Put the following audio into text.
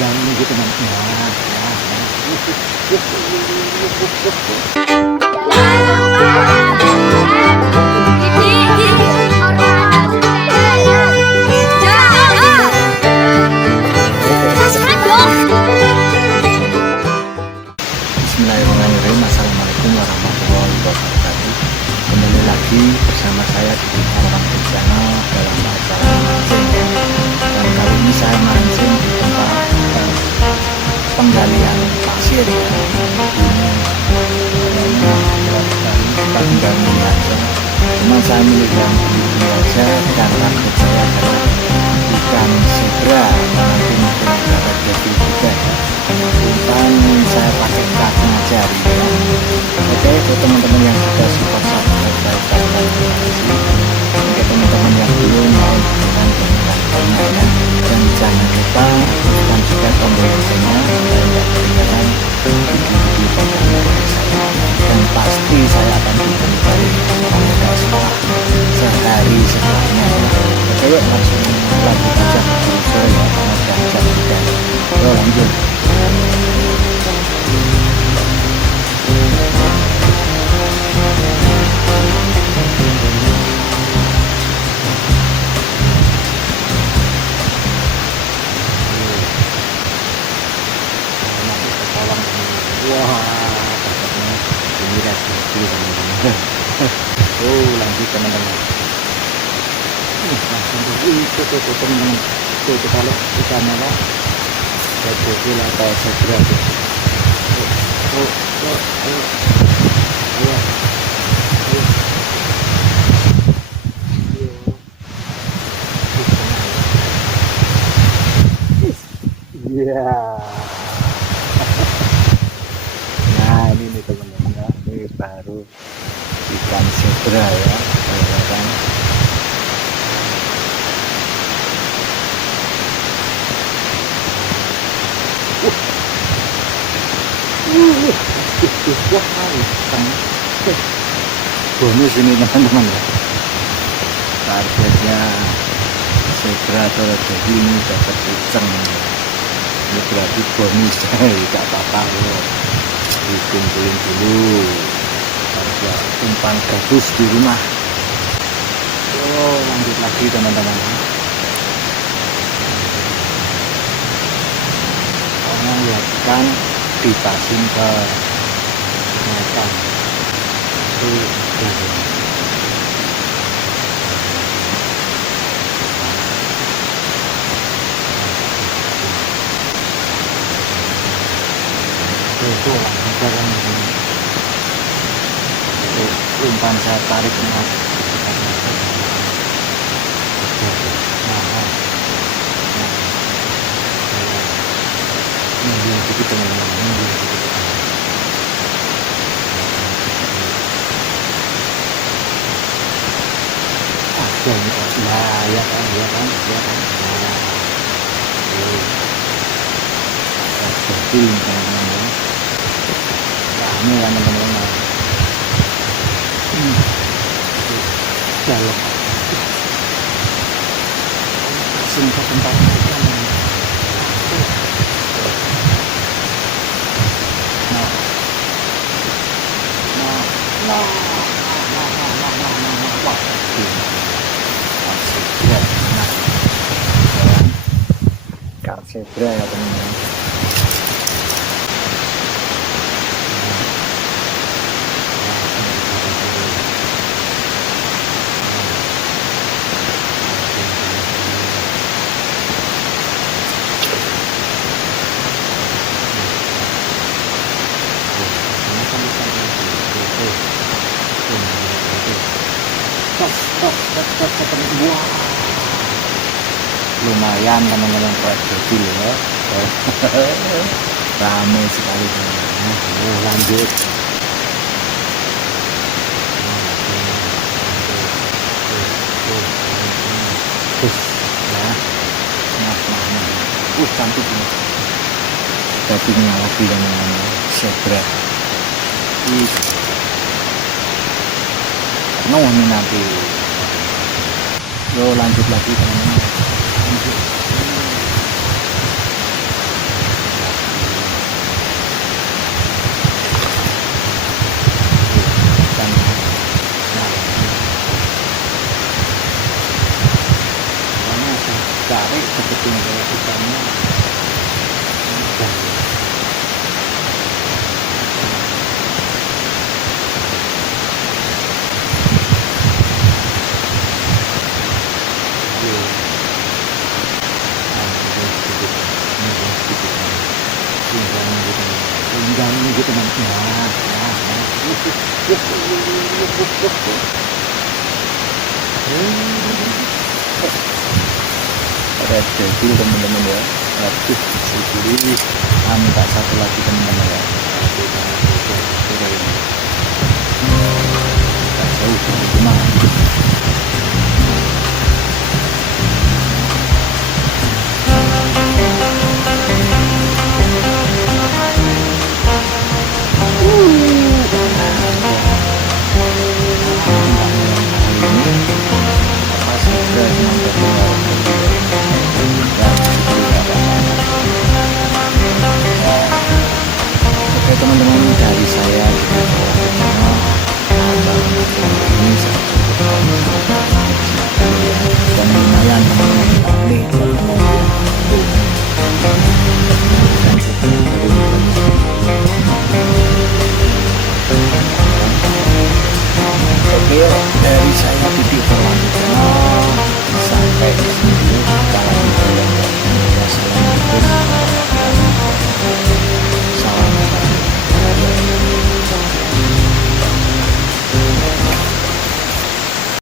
tinggal nunggu teman. Bismillahirrahmanirrahim. Assalamualaikum warahmatullahi wabarakatuh. Kembali lagi bersama saya di Orang Channel dalam acara mancing. Dan kali ini saya mancing di tempat penggalian pasir ya. Tempat penggalian aja. Cuma saya milih yang ini aja karena saya adalah ikan zebra. Nanti mungkin dapat jadi juga ya. Umpan saya pakai cutting aja hari ini. Oke, untuk teman-teman yang sudah support subscribe saya ucapkan terima kasih. Untuk teman-teman yang belum mau tekan tombol like-nya dan jangan lupa tekan juga tombol loncengnya supaya tidak ketinggalan video-video konten dari saya. Dan pasti saya akan bikin balik kalau setelah sehari setelahnya ya. Oke, yuk langsung lanjut aja di sore ya, karena jam sudah. Yuk lanjut. Wah, ini resmi teman-teman. Oh, lanjut teman-teman. Langsung itu teman-teman. Tuh kalau ikan apa? Bocil atau zebra tuh. Iya. Nah ini nih teman-teman ya, ini baru ikan zebra ya, kan. Wah, ikan bonus ini teman-teman ya. Targetnya zebra atau jadi ini dapat kucing. Ini berarti bonus, tidak apa-apa loh. Dikumpulin dulu harga umpan gabus di rumah. Oh, lanjut lagi teman-teman. Karena lihat kan dipasin ke matang itu itu umpan saya tarik dengan ini teman-teman. Ada ini Pak. Nah, ya kan. Nah, jadi teman-teman. Rame ya teman-teman. Dalam. Langsung ke tempat ikan. Ikan zebra ya teman-teman. Wah, lumayan teman-teman kecil ya. Ramai sekali teman-teman. Oh, lanjut. Cantik ini. Dagingnya lagi teman-teman. Zebra. Penuh nih nanti. Yo lanjut lagi teman-teman. ketinggalan ikannya ikan. Tinggalnya gitu teman. Ada debil teman-teman ya. Aduh, ini tak satu lagi teman-teman ya. Tak jauh dari rumah.